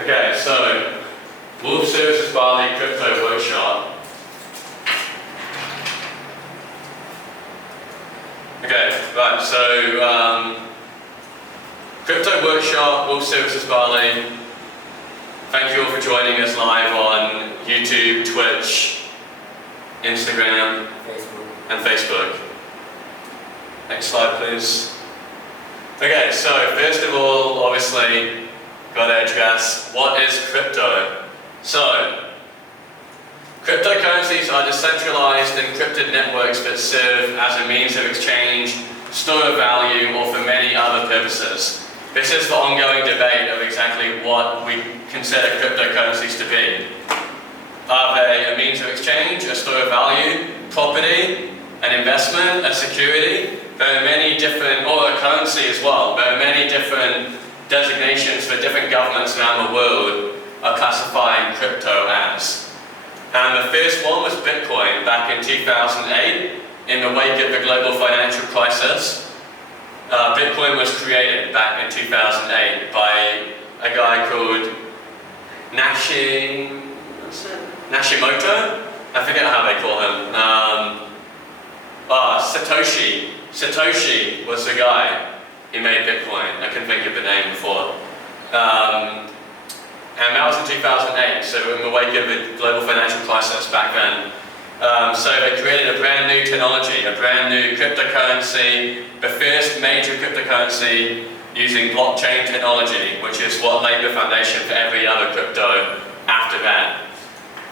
Okay, so Wolf Services Barley Crypto Workshop. Okay, right, so Crypto Workshop, Wolf Services Barley. Thank you all for joining us live on YouTube, Twitch, Instagram, and Facebook. Next slide, please. Okay, so first of all, obviously, got to address what is crypto. So, cryptocurrencies are decentralized encrypted networks that serve as a means of exchange, store of value, or for many other purposes. This is the ongoing debate of exactly what we consider cryptocurrencies to be. Are they a means of exchange, a store of value, property, an investment, a security? There are many different, or a currency as well. There are many different designations for different governments around the world are classifying crypto as. And the first one was Bitcoin back in 2008 in the wake of the global financial crisis. Bitcoin was created back in 2008 by a guy called Nashimoto? I forget how they call him. Satoshi was the guy who made Bitcoin. I couldn't think of the name before. And that was in 2008, so in the wake of the global financial crisis back then. So they created a brand new technology, a brand new cryptocurrency, the first major cryptocurrency using blockchain technology, which is what laid the foundation for every other crypto after that.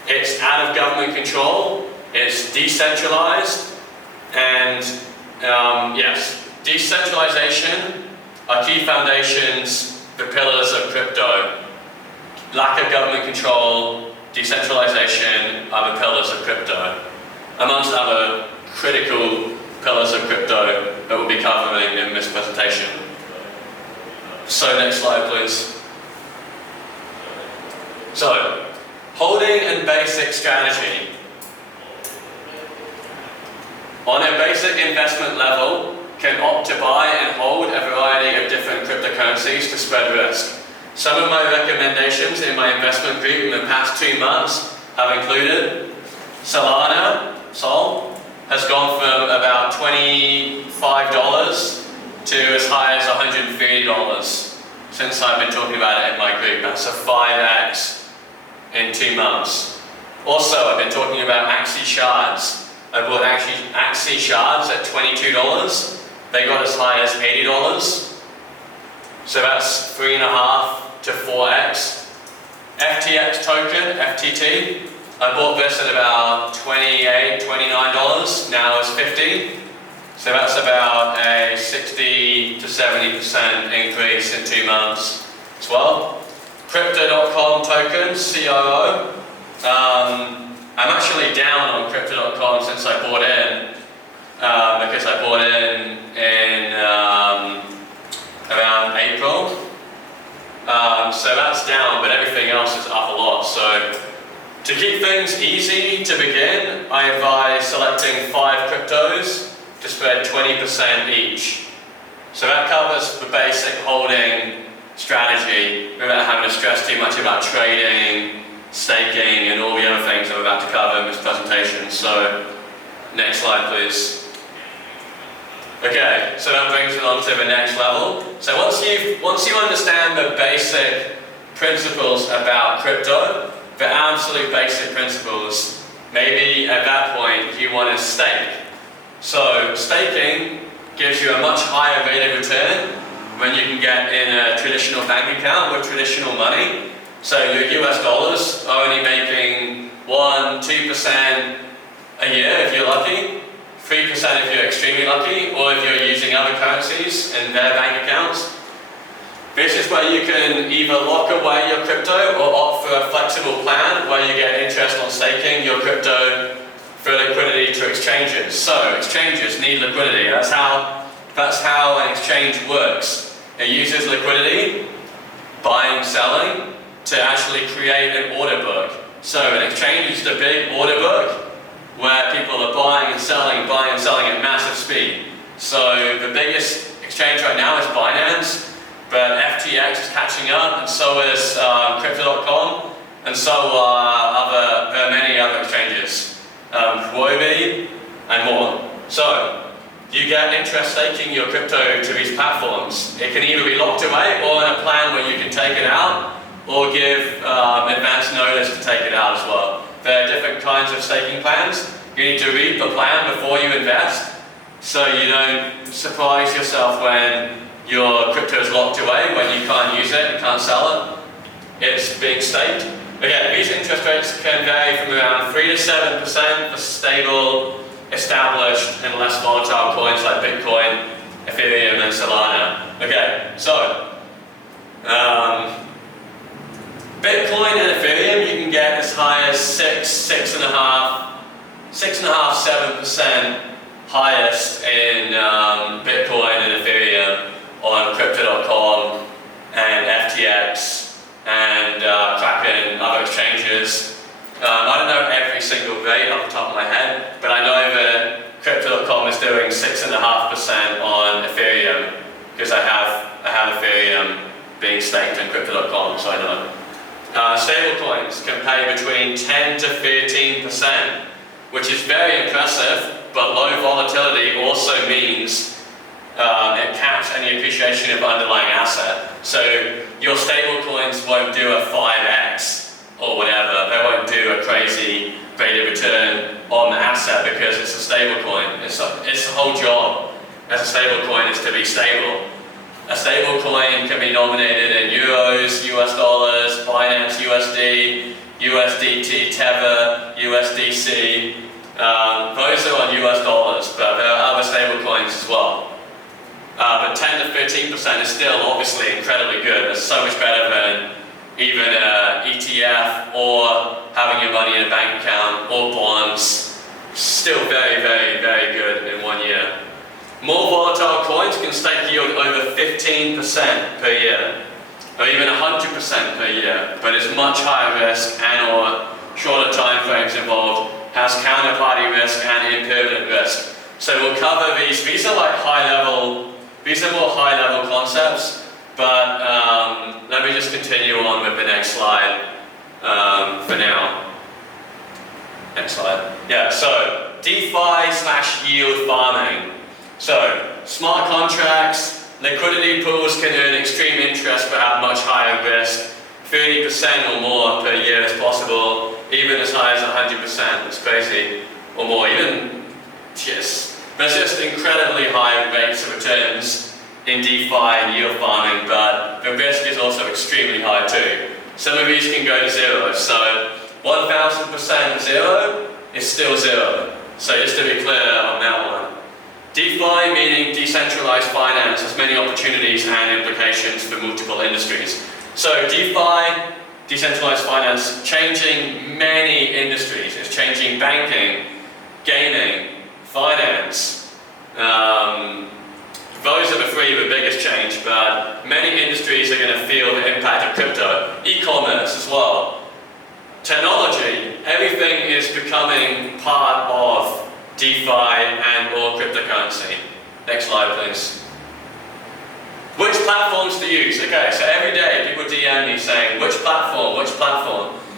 It's out of government control, it's decentralized, and yes, decentralization are key foundations, the pillars of crypto. Lack of government control, decentralization are the pillars of crypto, amongst other critical pillars of crypto that we'll be covering in this presentation. So next slide, please. So, holding and basic strategy. On a basic investment level, can opt to buy and hold a variety of different cryptocurrencies to spread risk. Some of my recommendations in my investment group in the past 2 months have included Sol, has gone from about $25 to as high as $130 since I've been talking about it in my group. That's a 5x in 2 months. Also, I've been talking about Axie shards. I bought Axie shards at $22. They got as high as $80. So that's 3.5 to 4x. FTX token, FTT, I bought this at about $28, $29, now it's $50. So that's about a 60 to 70% increase in 2 months as well. Crypto.com token, CRO. I'm actually down on Crypto.com since I bought in, because I bought in around April. So that's down, but everything else is up a lot. So to keep things easy to begin, I advise selecting 5 cryptos to spread 20% each. So that covers the basic holding strategy without having to stress too much about trading, staking, and all the other things I'm about to cover in this presentation. So next slide, please. Okay, so that brings it on to the next level. So once you understand the basic principles about crypto, the absolute basic principles, maybe at that point you want to stake. So staking gives you a much higher rate of return than you can get in a traditional bank account with traditional money. So your US dollars are only making 1-2% a year if you're lucky. 3% if you're extremely lucky, or if you're using other currencies in their bank accounts. This is where you can either lock away your crypto or opt for a flexible plan where you get interest on staking your crypto for liquidity to exchanges. So exchanges need liquidity. That's how an exchange works. It uses liquidity, buying, selling, to actually create an order book. So an exchange is the big order book where people are buying and selling at massive speed. So the biggest exchange right now is Binance, but FTX is catching up, and so is Crypto.com, and so there are many other exchanges, Huobi, and more. So, you get interest staking your crypto to these platforms. It can either be locked away or in a plan where you can take it out, or give advance notice to take it out as well. There are different kinds of staking plans. You need to read the plan before you invest, so you don't surprise yourself when your crypto is locked away, when you can't use it, you can't sell it. It's being staked. Again, these interest rates can vary from around 3 to 7% for stable, established, and less volatile coins like Bitcoin, Ethereum, and Solana. Okay, so Bitcoin and Ethereum, you can get as high as 6.5, 7% highest in Bitcoin and Ethereum on Crypto.com and FTX and Kraken and other exchanges. I don't know every single rate off the top of my head, but I know that Crypto.com is doing 6.5% on Ethereum, because I have Ethereum being staked in Crypto.com, so I know. Stablecoins can pay between 10 to 13%, which is very impressive, but low volatility also means it caps any appreciation of underlying asset. So your stablecoins won't do a 5x or whatever. They won't do a crazy rate of return on the asset because it's a stablecoin. It's the whole job as a stablecoin is to be stable. A stablecoin can be denominated in euros, US dollars, Binance USD, USDT, Tether, USDC. Those are on US dollars, but there are other stablecoins as well. But 10 to 13% is still obviously incredibly good. It's so much better than even an ETF or having your money in a bank account or bonds. Still very, very, very good in 1 year. More volatile coins can stake yield over 15% per year, or even 100% per year, but it's much higher risk and or shorter time frames involved, has counterparty risk and impermanent risk. So we'll cover these. These are like these are more high-level concepts, but let me just continue on with the next slide for now. Next slide. Yeah, so DeFi/yield farming. So smart contracts, liquidity pools can earn extreme interest but have much higher risk. 30% or more per year is possible, even as high as 100%. It's crazy, or more. There's just incredibly high rates of returns in DeFi and yield farming, but the risk is also extremely high too. Some of these can go to zero, so 1000% zero is still zero. So just to be clear on that one. DeFi, meaning decentralized finance, has many opportunities and implications for multiple industries. So DeFi, decentralized finance, changing many industries. It's changing banking, gaming, finance. Those are the three of the biggest change, but many industries are going to feel the impact of crypto. E-commerce as well. Technology, everything is becoming part of DeFi and or cryptocurrency. Next slide, please. Which platforms to use? Okay, so every day people DM me saying, which platform?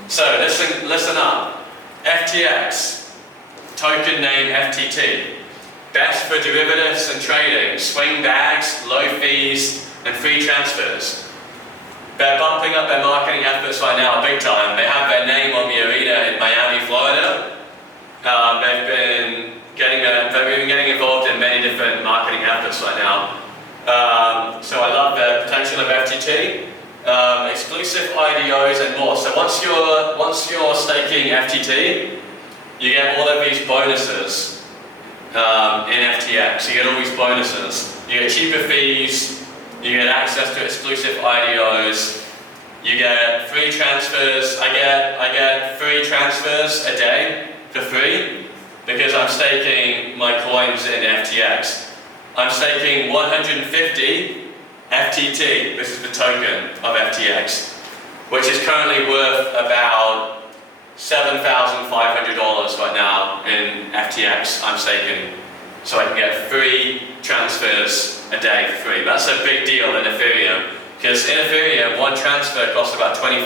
So listen up. FTX, token name FTT. Best for derivatives and trading, swing bags, low fees, and free transfers. They're bumping up their marketing efforts right now big time. They have their name on the arena in Miami, Florida. They've been getting involved in many different marketing efforts right now. So I love the potential of FTT, exclusive IDOs and more. So once you're staking FTT, you get all of these bonuses in FTX. You get all these bonuses. You get cheaper fees. You get access to exclusive IDOs. You get free transfers. I get free transfers a day for free because I'm staking my coins in FTX. I'm staking 150 FTT. This is the token of FTX, which is currently worth about $7,500 right now in FTX I'm staking. So I can get free transfers a day for free. That's a big deal in Ethereum, Because in Ethereum, one transfer costs about $25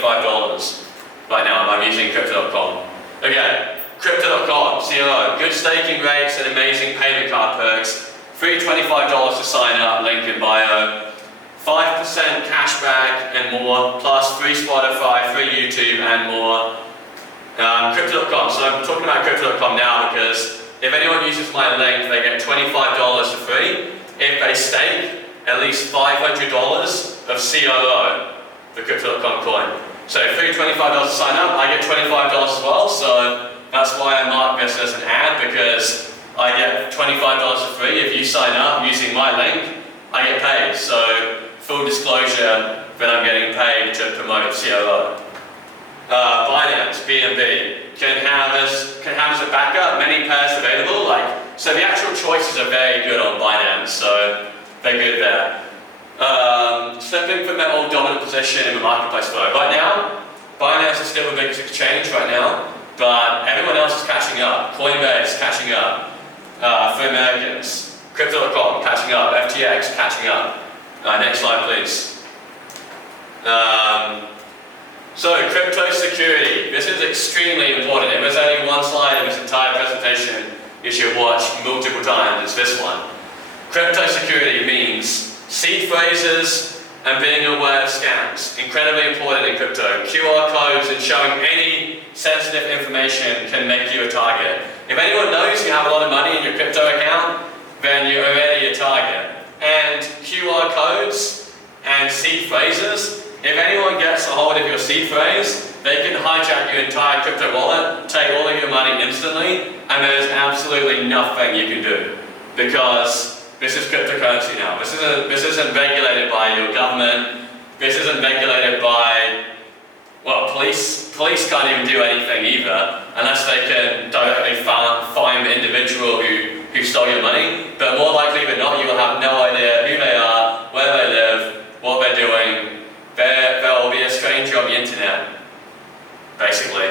right now. I'm using crypto.com. Okay, crypto.com, CLO, good staking rates and amazing payment card perks. Free $25 to sign up, link in bio. 5% cashback and more, plus free Spotify, free YouTube and more. Crypto.com, so I'm talking about crypto.com now because if anyone uses my link, they get $25 for free if they stake at least $500 of COO, the crypto.com coin. So free $25 to sign up, I get $25 as well, so that's why I mark this as an ad, because I get $25 for free if you sign up using my link, I get paid. So full disclosure that I'm getting paid to promote COO. Binance, BNB, can have as a backup, many pairs available, so the actual choices are very good on Binance, so they're good there. Stepping from that old dominant position in the marketplace flow. Right now, Binance is still the biggest exchange right now, but everyone else is catching up. Coinbase catching up, for Americans. Crypto.com catching up, FTX catching up. Next slide, please. So, crypto security. This is extremely important. If there's only one slide in this entire presentation you should watch multiple times, it's this one. Crypto security means seed phrases and being aware of scams. Incredibly important in crypto. QR codes and showing any sensitive information can make you a target. If anyone knows you have a lot of money in your crypto account, then you're already a target. And QR codes and seed phrases, if anyone gets a hold of your seed phrase, they can hijack your entire crypto wallet, take all of your money instantly, and there's absolutely nothing you can do. Because this is cryptocurrency now. This isn't regulated by your government. This isn't regulated by, well, police. Police can't even do anything either, unless they can directly find the individual who stole your money. But more likely than not, you will have no idea who they are, where they live, what they're doing. They'll be a stranger on the internet, basically.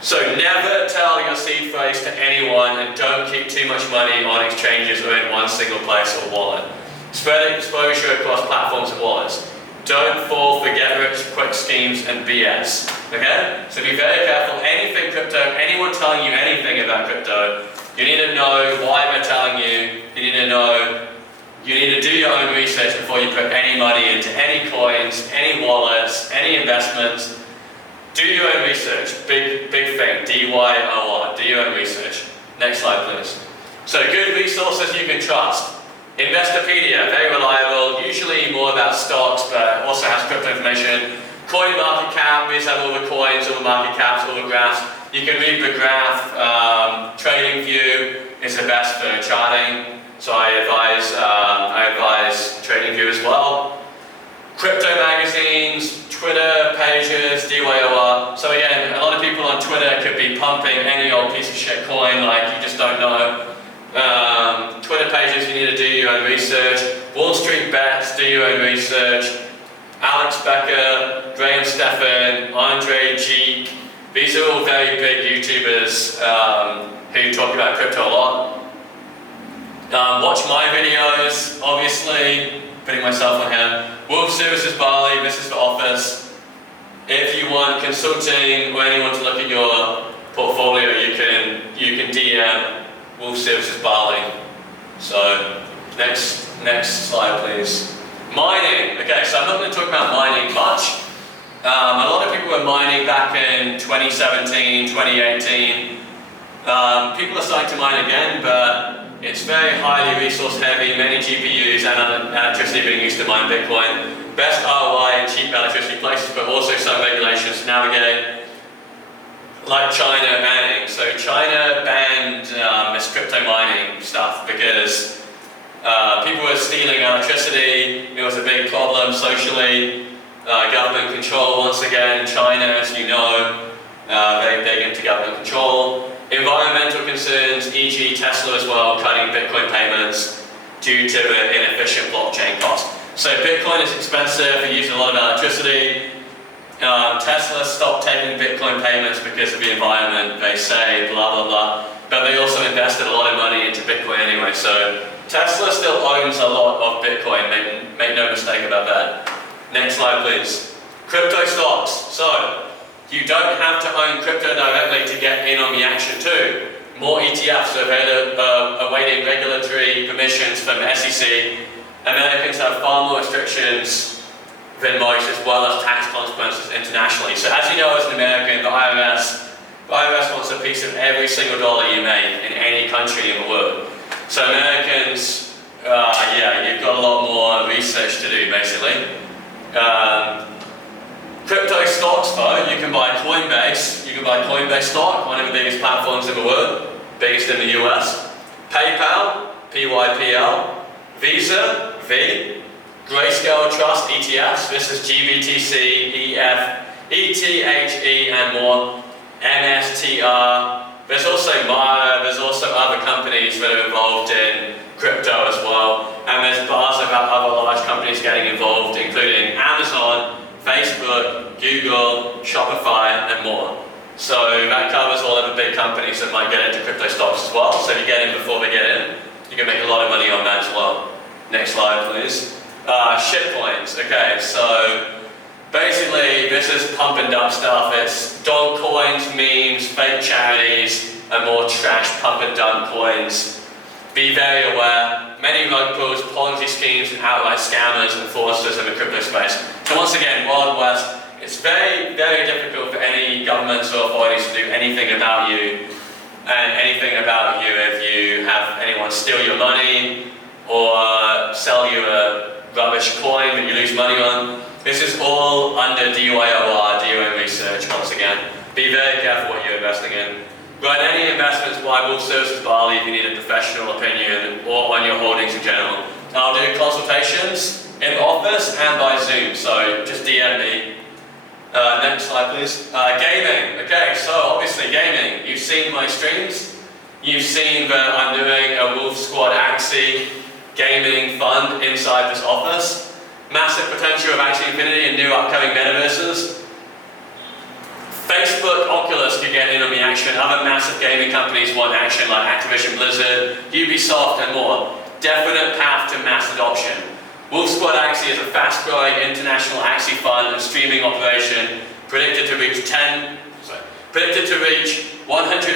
So never tell your seed phrase to anyone, and don't keep too much money on exchanges or in one single place or wallet. Spread exposure across platforms and wallets. Don't fall for get-rich-quick schemes and BS, okay? So be very careful. Anything crypto, anyone telling you anything about crypto, you need to know why they're telling you. You need to do your own research before you put any money into any coins, any wallets, any investments. Do your own research. Big thing. DYOR. Do your own research. Next slide, please. So good resources you can trust. Investopedia, very reliable, usually more about stocks, but also has crypto information. CoinMarketCap, these have all the coins, all the market caps, all the graphs. You can read the graph. TradingView is the best for charting, so I advise TradingView as well. Crypto magazines, Twitter pages, DYOR. So again, a lot of people on Twitter could be pumping any old piece of shit coin, you just don't know. Twitter pages, you need to do your own research. Wall Street Bets, do your own research. Alex Becker, Graham Stephan, Andre Geek. These are all very big YouTubers who talk about crypto a lot. Watch my videos, obviously, putting myself on here. Wolf Services Bali, this is for office. If you want consulting or anyone to look at your portfolio, you can DM Wolf Services Bali. So next slide, please. Mining. Okay, so I'm not going to talk about mining much. A lot of people were mining back in 2017, 2018. People are starting to mine again, but it's very highly resource heavy, many GPUs and electricity being used to mine Bitcoin. Best ROI in cheap electricity places, but also some regulations to navigate, like China banning. So China banned this crypto mining stuff because people were stealing electricity. It was a big problem socially. Government control, once again, China, as you know, very big into government control. Environmental concerns, e.g. Tesla as well, cutting Bitcoin payments due to the inefficient blockchain cost. So Bitcoin is expensive, it uses a lot of electricity. Tesla stopped taking Bitcoin payments because of the environment, they say, blah, blah, blah. But they also invested a lot of money into Bitcoin anyway. So Tesla still owns a lot of Bitcoin, make no mistake about that. Next Next slide, please. Crypto stocks. So, you don't have to own crypto directly to get in on the action too. More ETFs are awaiting regulatory permissions from the SEC. Americans have far more restrictions than most, as well as tax consequences internationally. So as you know, as an American, the IRS wants a piece of every single dollar you make in any country in the world. So Americans, you've got a lot more research to do, basically. Crypto stocks, though, you can buy Coinbase. You can buy Coinbase stock, one of the biggest platforms in the world, biggest in the US. PayPal, PYPL. Visa, V. Grayscale Trust ETFs. This is GBTC, EF, ETHE, and more. MSTR. There's also Mara. There's also other companies that are involved in crypto as well. And there's bars about other large companies getting involved, including Amazon, Facebook, Google, Shopify, and more. So that covers all of the big companies that might get into crypto stocks as well. So if you get in before they get in, you can make a lot of money on that as well. Next slide, please. Shitcoins. Okay, so basically this is pump and dump stuff. It's dog coins, memes, fake charities, and more trash pump and dump coins. Be very aware. Many rug pulls, Ponzi schemes, and outright scammers and fraudsters in the crypto space. So once again, Wild West, it's very, very difficult for any governments or authorities to do anything about you, and anything about you if you have anyone steal your money or sell you a rubbish coin that you lose money on. This is all under DYOR, do your own research once again. Be very careful what you're investing in. Run any investments by Wolf Services Bali if you need a professional opinion or on your holdings in general. I'll do consultations in the office and by Zoom, so just DM me. Next slide, please. Gaming. Okay, so obviously gaming. You've seen my streams. You've seen that I'm doing a Wolf Squad Axie gaming fund inside this office. Massive potential of Axie Infinity and new upcoming metaverses. Facebook, Oculus could get in on the action. Other massive gaming companies want action like Activision Blizzard, Ubisoft, and more. Definite path to mass adoption. Wolf Squad Axie is a fast-growing international Axie fund and streaming operation predicted to reach 100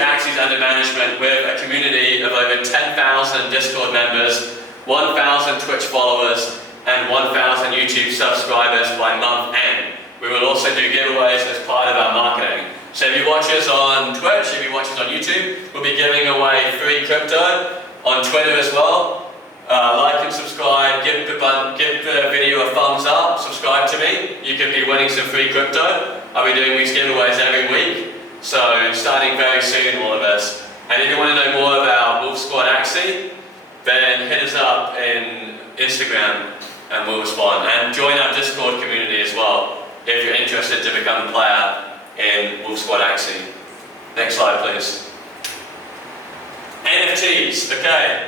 Axies under management with a community of over 10,000 Discord members, 1,000 Twitch followers, and 1,000 YouTube subscribers by month end. We will also do giveaways as part of our marketing. So if you watch us on Twitch, if you watch us on YouTube, we'll be giving away free crypto. On Twitter as well. Like and subscribe, give the video a thumbs up, subscribe to me. You could be winning some free crypto. I'll be doing these giveaways every week. So starting very soon, all of us. And if you want to know more about Wolf Squad Axie, then hit us up in Instagram and we'll respond. And join our Discord community as well, if you're interested to become a player in Wolf Squad Axie. Next slide, please. NFTs, okay.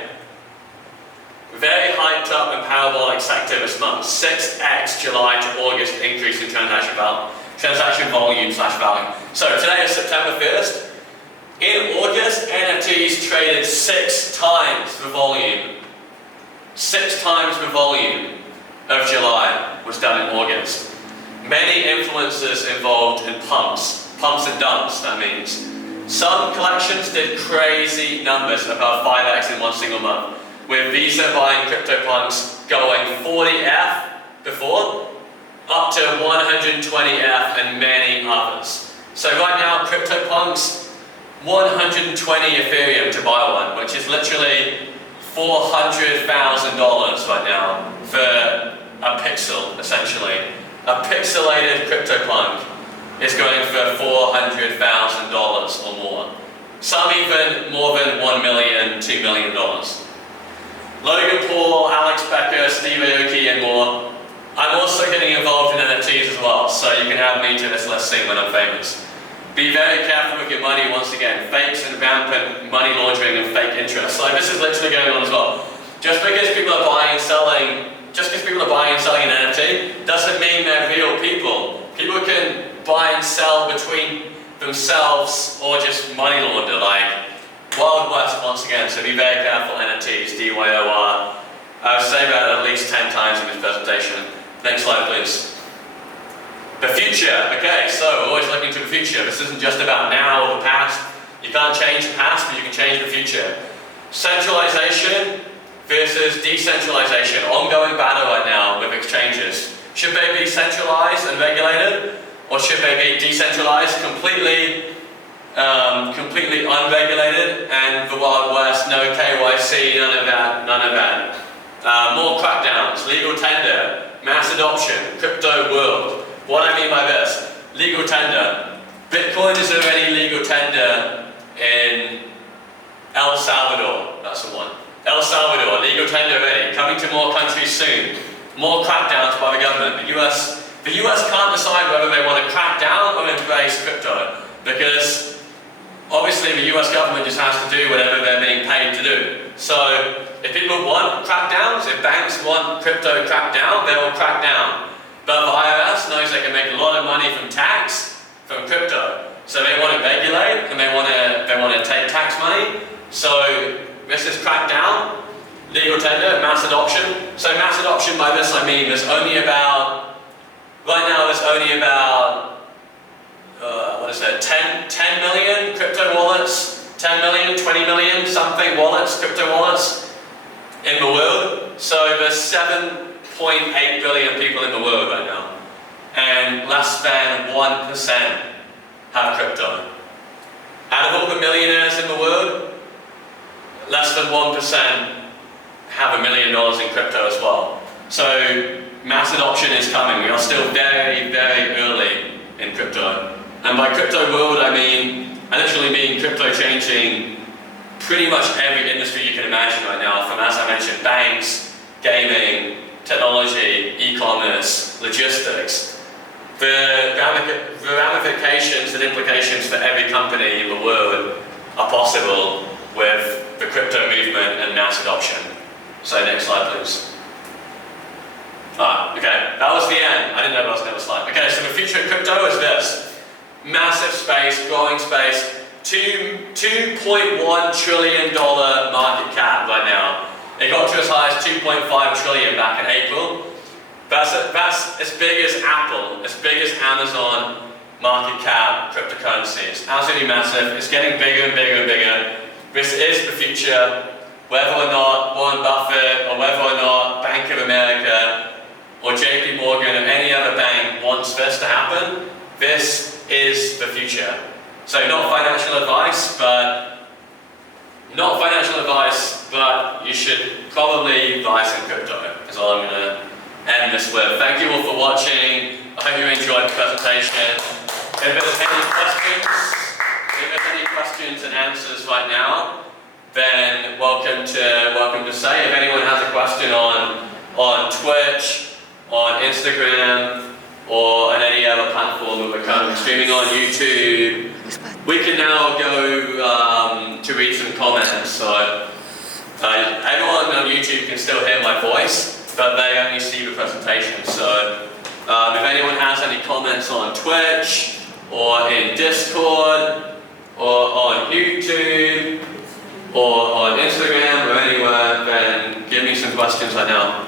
Very hyped up and parabolic sector this month. 6x July to August increase in transaction volume/value. So today is September 1st. In August, NFTs traded 6 times the volume. 6 times the volume of July was done in August. Many influencers involved in pumps and dumps, that means. Some collections did crazy numbers, above 5x in one single month, with Visa buying CryptoPunks going 40F before, up to 120F and many others. So right now, CryptoPunks, 120 Ethereum to buy one, which is literally $400,000 right now for a pixel, essentially. A pixelated CryptoPunk is going for $400,000 or more. Some even more than $1 million, $2 million. Logan Paul, Alex Becker, Steve Aoki, and more. I'm also getting involved in NFTs as well, so you can add me to this list soon when I'm famous. Be very careful with your money once again. Fakes and rampant money laundering and fake interest. So this is literally going on as well. Just because people are buying and selling an NFT doesn't mean they're real people. People can buy and sell between themselves or just money launder, like Wild West once again. So be very careful, NFTs, DYOR. I've said that at least 10 times in this presentation. Next slide, please. The future. Okay, so we're always looking to the future. This isn't just about now or the past. You can't change the past, but you can change the future. Centralization versus decentralization. Ongoing battle right now with exchanges. Should they be centralized and regulated, or should they be decentralized, completely unregulated, and the Wild West, no KYC, none of that. More crackdowns, legal tender, mass adoption, crypto world. What I mean by this, legal tender. Bitcoin is already legal tender in El Salvador, that's the one. El Salvador, legal tender already, coming to more countries soon. More crackdowns by the government. The US can't decide whether they want to crack down or embrace crypto, because obviously the US government just has to do whatever they're being paid to do. So if people want crackdowns, if banks want crypto cracked down, they will crack down. But the IRS knows they can make a lot of money from tax, from crypto. So they want to regulate and they want to take tax money. So this is cracked down. Legal tender, mass adoption. So mass adoption, by this I mean there's only about, right now there's only about, 10 million crypto wallets, 10 million, 20 million something wallets, crypto wallets in the world. So there's 7.8 billion people in the world right now. And less than 1% have crypto. Out of all the millionaires in the world, less than 1% have $1 million in crypto as well. So mass adoption is coming. We are still very, very early in crypto. And by crypto world, I literally mean crypto changing pretty much every industry you can imagine right now, from, as I mentioned, banks, gaming, technology, e-commerce, logistics. The ramifications and implications for every company in the world are possible with the crypto movement and mass adoption. So next slide, please. Okay, that was the end. I didn't know that was another slide. Okay, so the future of crypto is this. Massive space, growing space, $2.1 trillion market cap right now. It got to as high as 2.5 trillion back in April. That's as big as Apple, as big as Amazon market cap cryptocurrency. It's absolutely massive. It's getting bigger and bigger and bigger. This is the future. Whether or not Warren Buffett, or whether or not Bank of America, or JP Morgan, or any other bank wants this to happen, this is the future. So not financial advice, but you should probably buy some crypto, is all I'm going to end this with. Thank you all for watching. I hope you enjoyed the presentation. If there's any questions and answers right now, then welcome to say. If anyone has a question on Twitch, on Instagram, or on any other platform that we're currently streaming on, YouTube, we can now go to read some comments. So everyone on YouTube can still hear my voice, but they only see the presentation. So if anyone has any comments on Twitch, or in Discord, or on YouTube, or on Instagram, or anywhere, then give me some questions right now.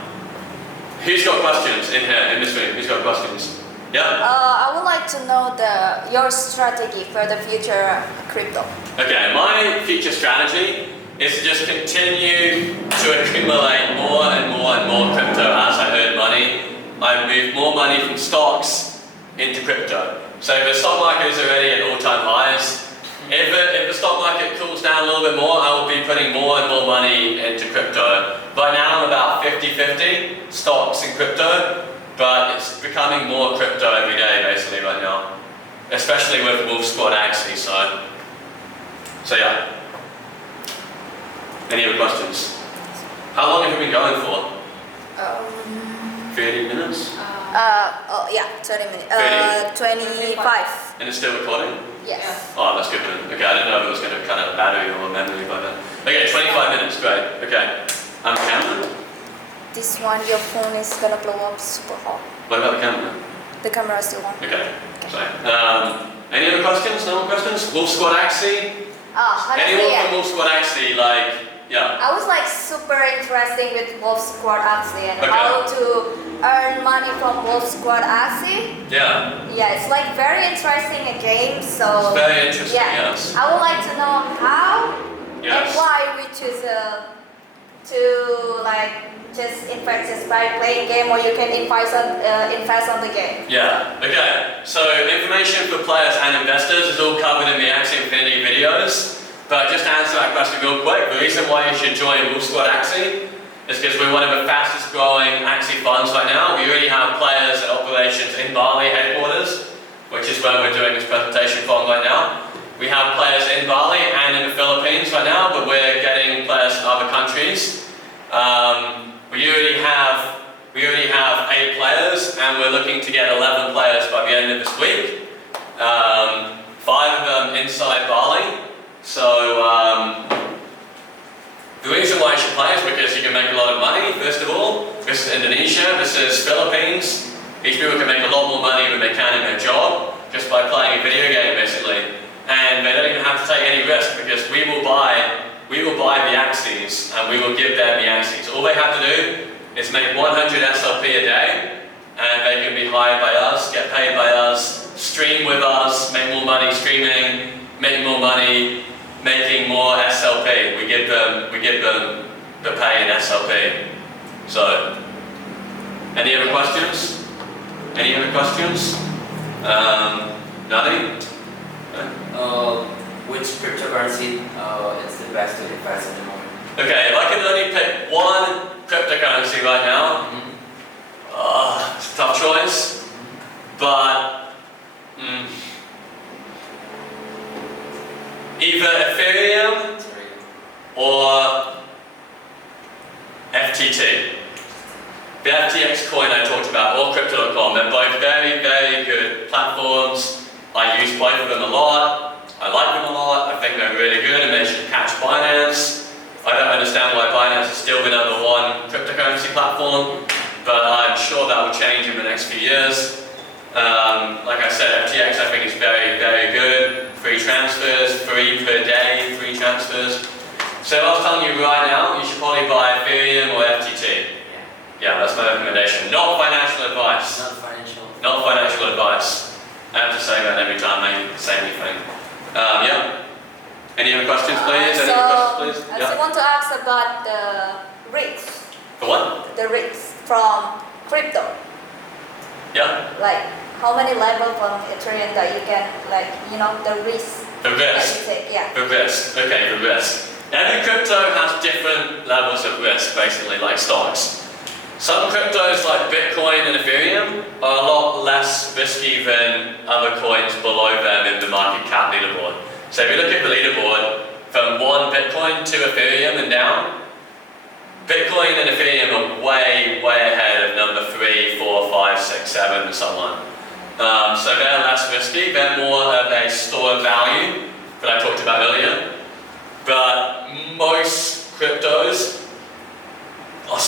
Who's got questions in here, in this room? Who's got questions? Yeah? I would like to know your strategy for the future crypto. Okay, my future strategy is to just continue to accumulate more and more and more crypto as I earn money. I move more money from stocks into crypto. So the stock market is already at all-time highs. If the stock market cools down a little bit more, I will be putting more and more money into crypto. By now I'm about 50-50 stocks and crypto, but it's becoming more crypto every day basically right now. Especially with the Wolf Squad Axie, so yeah. Any other questions? How long have you been going for? 30 minutes? Yeah, 20 minutes. 25. And it's still recording? Yes. Oh, that's good then. Okay, I didn't know if it was going to cut out battery or memory by then. Okay, 25 minutes, great. Okay. Camera? This one, your phone is gonna blow up super hot. What about the camera? The camera is still on. Okay, sorry. Any other questions? No more questions? Wolf Squad Axie? Oh, Anyone from Wolf Squad Axie, like, Yeah. I was like super interesting with Wolf Squad Axie and Okay. how to earn money from Wolf Squad Axie. Yeah. Yeah, it's like very interesting a game. So It's very interesting, yeah, yes. I would like to know how and Yes. why we choose to like just invest just by playing game, or you can invest on the game. Yeah, okay. So information for players and investors is all covered in the Axie Infinity videos. But just to answer that question real quick, the reason why you should join Wolf Squad Axie is because we're one of the fastest growing Axie funds right now. We already have players and operations in Bali headquarters, which is where we're doing this presentation from right now. We have players in Bali and in the Philippines right now, but we're getting players from other countries. We already have 8 players, and we're looking to get 11 players by the end of this week. 5 of them inside Bali. So the reason why you should play is because you can make a lot of money. First of all, this is Indonesia, this is Philippines. These people can make a lot more money than they can in their job just by playing a video game, basically. And they don't even have to take any risk because we will buy the Axies and we will give them the Axies. All they have to do is make 100 SLP a day, and they can be hired by us, get paid by us, stream with us, make more money streaming, make more money making more SLP. We give them the pay in SLP. So, any other questions? Any other questions? Nothing? Which cryptocurrency is the best to invest at the moment? Okay, if I could only pick one cryptocurrency right now, it's a tough choice, but either Ethereum or FTT. The FTX coin I talked about, or Crypto.com, they're both very, very good platforms. I use both of them a lot. I like them a lot. I think they're really good and they should catch Binance. I don't understand why Binance is still the #1 cryptocurrency platform, but I'm sure that will change in the next few years. Like I said, FTX I think is very, very good. Free transfers, free per day, free transfers. So I was telling you right now, you should probably buy Ethereum or FTT. Yeah, that's my recommendation. Not financial advice. Not financial. Not financial advice. I have to say that every time I say anything. Yeah. Any other questions, please? Any other questions, please? I just want to ask about the risks. For what? The risks from crypto. Yeah. Like how many levels from Ethereum that you can, like, the risk The that risk. you take. Yeah. The risk. Okay, the risk. Every crypto has different levels of risk, basically, like stocks. Some cryptos like Bitcoin and Ethereum are a lot less risky than other coins below them in the market cap leaderboard. So if you look at the leaderboard, from 1 Bitcoin to Ethereum and down, Bitcoin and Ethereum are way, way ahead of number 3, 4, 5, 6, 7 and so on. So they're less risky, they're more of a store of value that I talked about earlier. But most